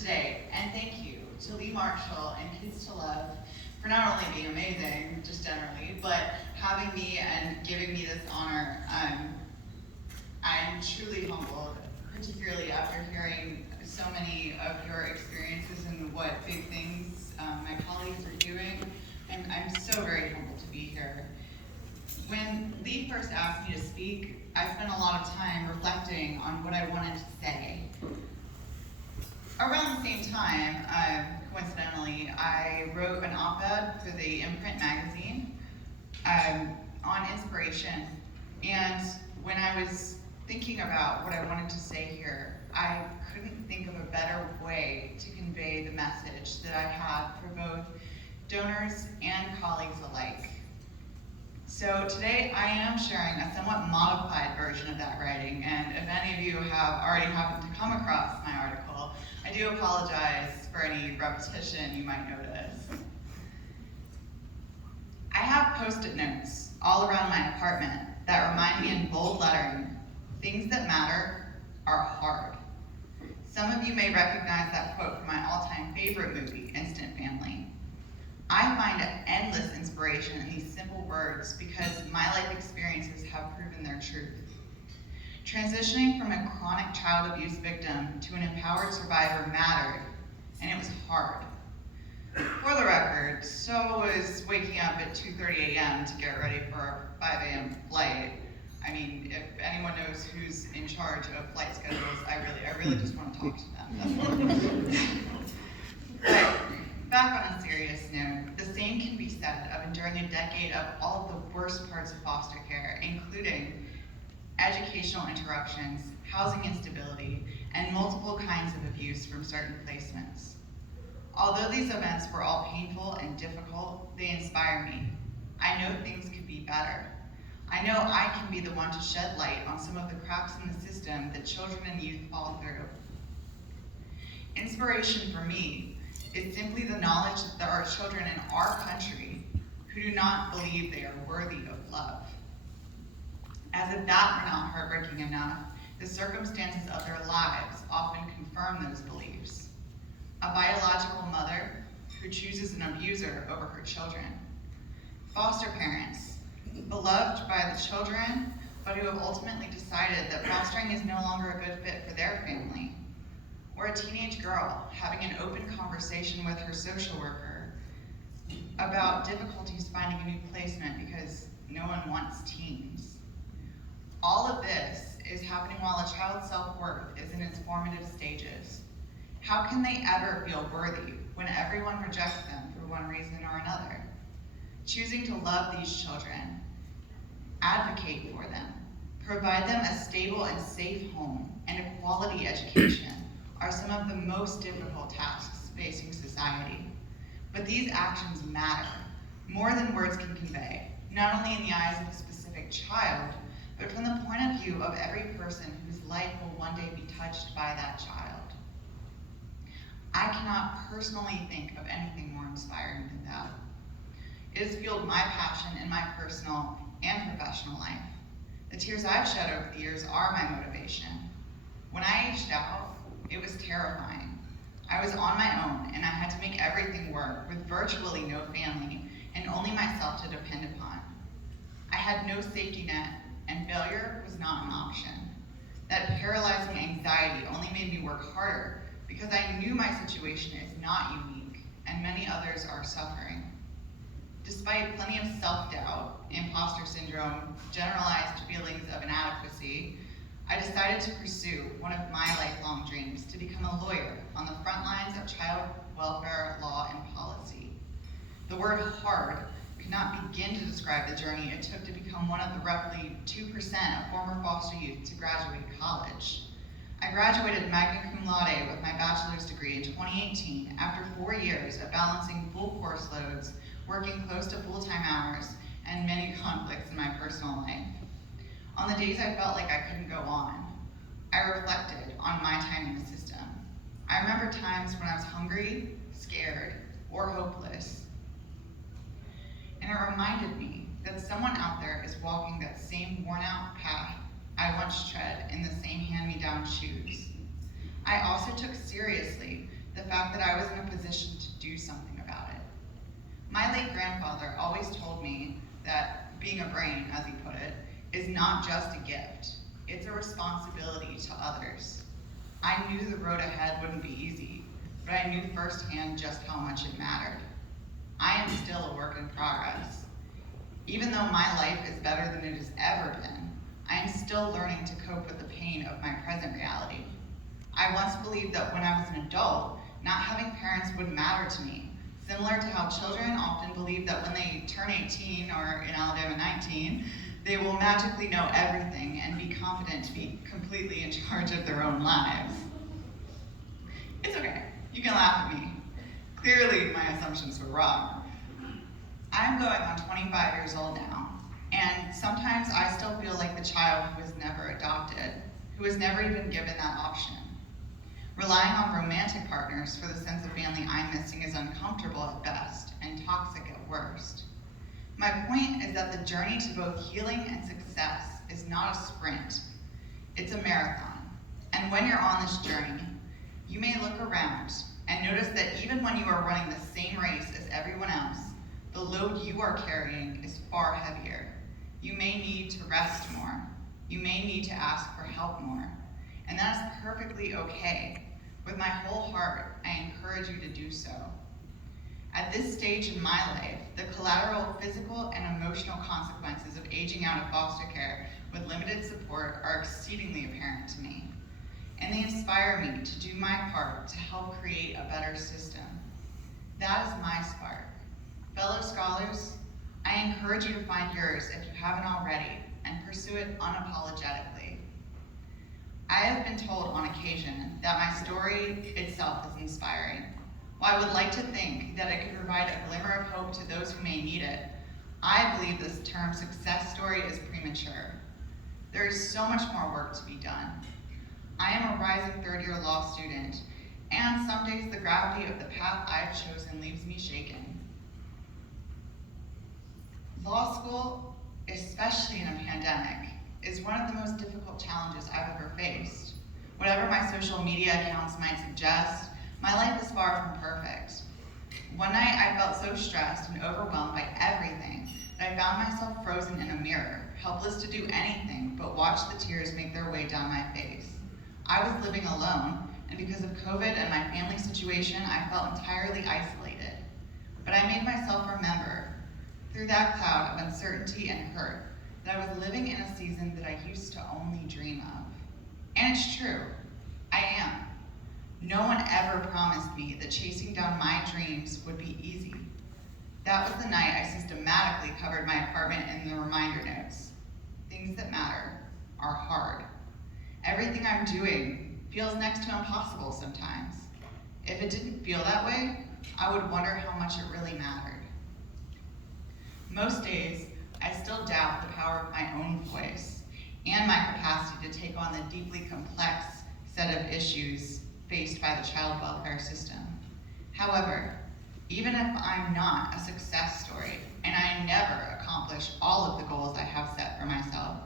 today. And thank you to Lee Marshall and Kids to Love for not only being amazing, just generally, but having me and giving me this honor. I'm truly humbled, particularly after hearing so many of your experiences and what big things my colleagues are doing. I'm so very humbled to be here. When Lee first asked me to speak, I spent a lot of time reflecting on what I wanted to say. Around the same time, coincidentally, I wrote an op-ed for the Imprint magazine on inspiration. And when I was thinking about what I wanted to say here, I couldn't think of a better way to convey the message that I have for both donors and colleagues alike. So today I am sharing a somewhat modified version of that writing, and if any of you have already happened to come across my article, I do apologize for any repetition you might notice. I have Post-it notes all around my apartment that remind me in bold lettering, things that matter are hard. Some of you may recognize that quote from my all-time favorite movie, Instant Family. I find endless inspiration in these simple words because my life experiences have proven their truth. Transitioning from a chronic child abuse victim to an empowered survivor mattered, and it was hard. For the record, so was waking up at 2:30 a.m. to get ready for a 5 a.m. flight. I mean, if anyone knows who's in charge of flight schedules, I really just want to talk to them. But back on a serious note, the same can be said of enduring a decade of all of the worst parts of foster care, including educational interruptions, housing instability, and multiple kinds of abuse from certain placements. Although these events were all painful and difficult, they inspire me. I know things could be better. I know I can be the one to shed light on some of the cracks in the system that children and youth fall through. Inspiration for me is simply the knowledge that there are children in our country who do not believe they are worthy of love. As if that were not heartbreaking enough, the circumstances of their lives often confirm those beliefs. A biological mother who chooses an abuser over her children. Foster parents, beloved by the children, but who have ultimately decided that fostering is no longer a good fit for their family. Or a teenage girl having an open conversation with her social worker about difficulties finding a new placement because no one wants teens. All of this is happening while a child's self-worth is in its formative stages. How can they ever feel worthy when everyone rejects them for one reason or another? Choosing to love these children, advocate for them, provide them a stable and safe home and a quality education are some of the most difficult tasks facing society. But these actions matter more than words can convey, not only in the eyes of a specific child, but from the point of view of every person whose life will one day be touched by that child. I cannot personally think of anything more inspiring than that. It has fueled my passion in my personal and professional life. The tears I've shed over the years are my motivation. When I aged out, it was terrifying. I was on my own and I had to make everything work with virtually no family and only myself to depend upon. I had no safety net and failure was not an option. That paralyzing anxiety only made me work harder because I knew my situation is not unique and many others are suffering. Despite plenty of self-doubt, imposter syndrome, generalized feelings of inadequacy, I decided to pursue one of my lifelong dreams to become a lawyer on the front lines of child welfare law and policy. The word hard could not begin to describe the journey it took to become one of the roughly 2% of former foster youth to graduate college. I graduated magna cum laude with my bachelor's degree in 2018 after 4 years of balancing full course loads, working close to full-time hours, and many conflicts in my personal life. On the days I felt like I couldn't go on, I reflected on my time in the system. I remember times when I was hungry, scared, or hopeless. And it reminded me that someone out there is walking that same worn-out path I once tread in the same hand-me-down shoes. I also took seriously the fact that I was in a position to do something about it. My late grandfather always told me that being a brain, as he put it, is not just a gift, it's a responsibility to others. I knew the road ahead wouldn't be easy, but I knew firsthand just how much it mattered. I am still a work in progress. Even though my life is better than it has ever been, I am still learning to cope with the pain of my present reality. I once believed that when I was an adult, not having parents would matter to me, similar to how children often believe that when they turn 18, or in Alabama 19, they will magically know everything and be confident to be completely in charge of their own lives. It's okay, you can laugh at me. Clearly, my assumptions were wrong. I'm going on 25 years old now, and sometimes I still feel like the child who was never adopted, who was never even given that option. Relying on romantic partners for the sense of family I'm missing is uncomfortable at best and toxic at worst. My point is that the journey to both healing and success is not a sprint, it's a marathon. And when you're on this journey, you may look around and notice that even when you are running the same race as everyone else, the load you are carrying is far heavier. You may need to rest more. You may need to ask for help more. And that is perfectly okay. With my whole heart, I encourage you to do so. At this stage in my life, the collateral physical and emotional consequences of aging out of foster care with limited support are exceedingly apparent to me. And they inspire me to do my part to help create a better system. That is my spark. Fellow scholars, I encourage you to find yours if you haven't already, and pursue it unapologetically. I have been told on occasion that my story itself is inspiring. While I would like to think that it could provide a glimmer of hope to those who may need it, I believe this term success story is premature. There is so much more work to be done. I am a rising third-year law student, and some days the gravity of the path I've chosen leaves me shaken. Law school, especially in a pandemic, is one of the most difficult challenges I've ever faced. Whatever my social media accounts might suggest, my life is far from perfect. One night I felt so stressed and overwhelmed by everything that I found myself frozen in a mirror, helpless to do anything but watch the tears make their way down my face. I was living alone, and because of COVID and my family situation, I felt entirely isolated. But I made myself remember, through that cloud of uncertainty and hurt, that I was living in a season that I used to only dream of. And it's true, I am. No one ever promised me that chasing down my dreams would be easy. That was the night I systematically covered my apartment in the reminder notes. Things that matter are hard. Everything I'm doing feels next to impossible sometimes. If it didn't feel that way, I would wonder how much it really mattered. Most days, I still doubt the power of my own voice and my capacity to take on the deeply complex set of issues faced by the child welfare system. However, even if I'm not a success story and I never accomplish all of the goals I have set for myself,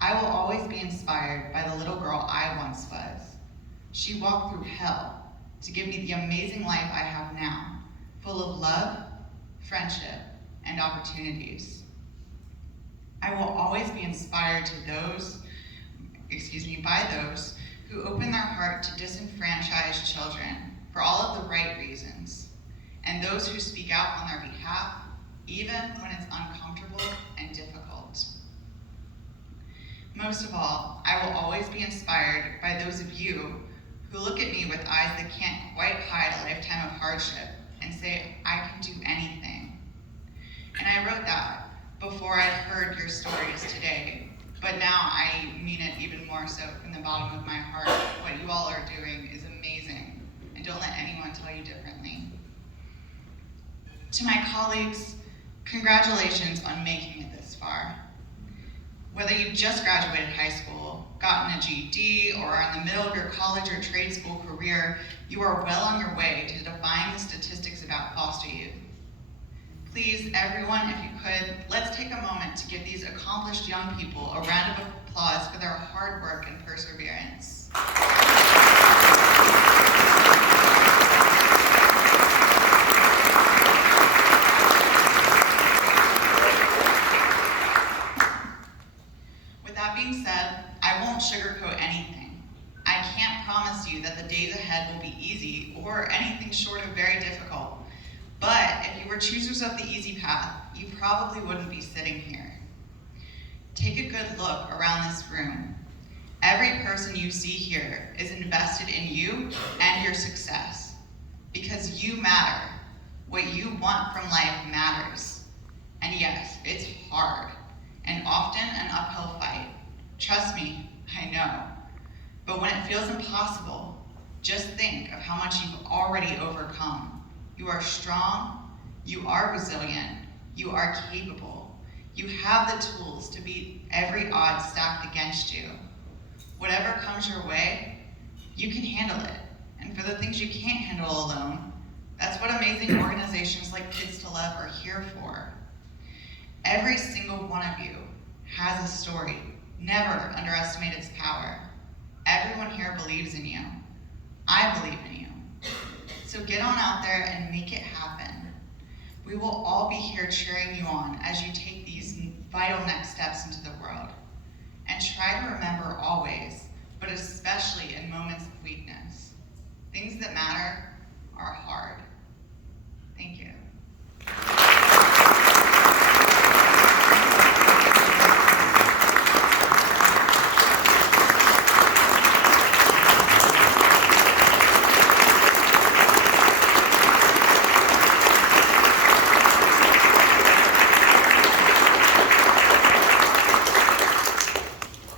I will always be inspired by the little girl I once was. She walked through hell to give me the amazing life I have now, full of love, friendship, and opportunities. I will always be inspired by those who open their heart to disenfranchised children for all of the right reasons, and those who speak out on their behalf, even when it's uncomfortable and difficult. Most of all, I will always be inspired by those of you who look at me with eyes that can't quite hide a lifetime of hardship and say, I can do anything. And I wrote that before I'd heard your stories today, but now I mean it even more so from the bottom of my heart. What you all are doing is amazing, and don't let anyone tell you differently. To my colleagues, congratulations on making it this far. Whether you just graduated high school, gotten a GED, or are in the middle of your college or trade school career, you are well on your way to defying the statistics about foster youth. Please, everyone, if you could, let's take a moment to give these accomplished young people a round of applause for their hard work and perseverance. or anything short of very difficult. But if you were choosers of the easy path, you probably wouldn't be sitting here. Take a good look around this room. Every person you see here is invested in you and your success, because you matter. What you want from life matters. And yes, it's hard, and often an uphill fight. Trust me, I know. But when it feels impossible, just think of how much you've already overcome. You are strong, you are resilient, you are capable. You have the tools to beat every odd stacked against you. Whatever comes your way, you can handle it. And for the things you can't handle alone, that's what amazing organizations like Kids to Love are here for. Every single one of you has a story. Never underestimate its power. Everyone here believes in you. I believe in you. So get on out there and make it happen. We will all be here cheering you on as you take these vital next steps into the world. And try to remember always, but especially in moments of weakness, things that matter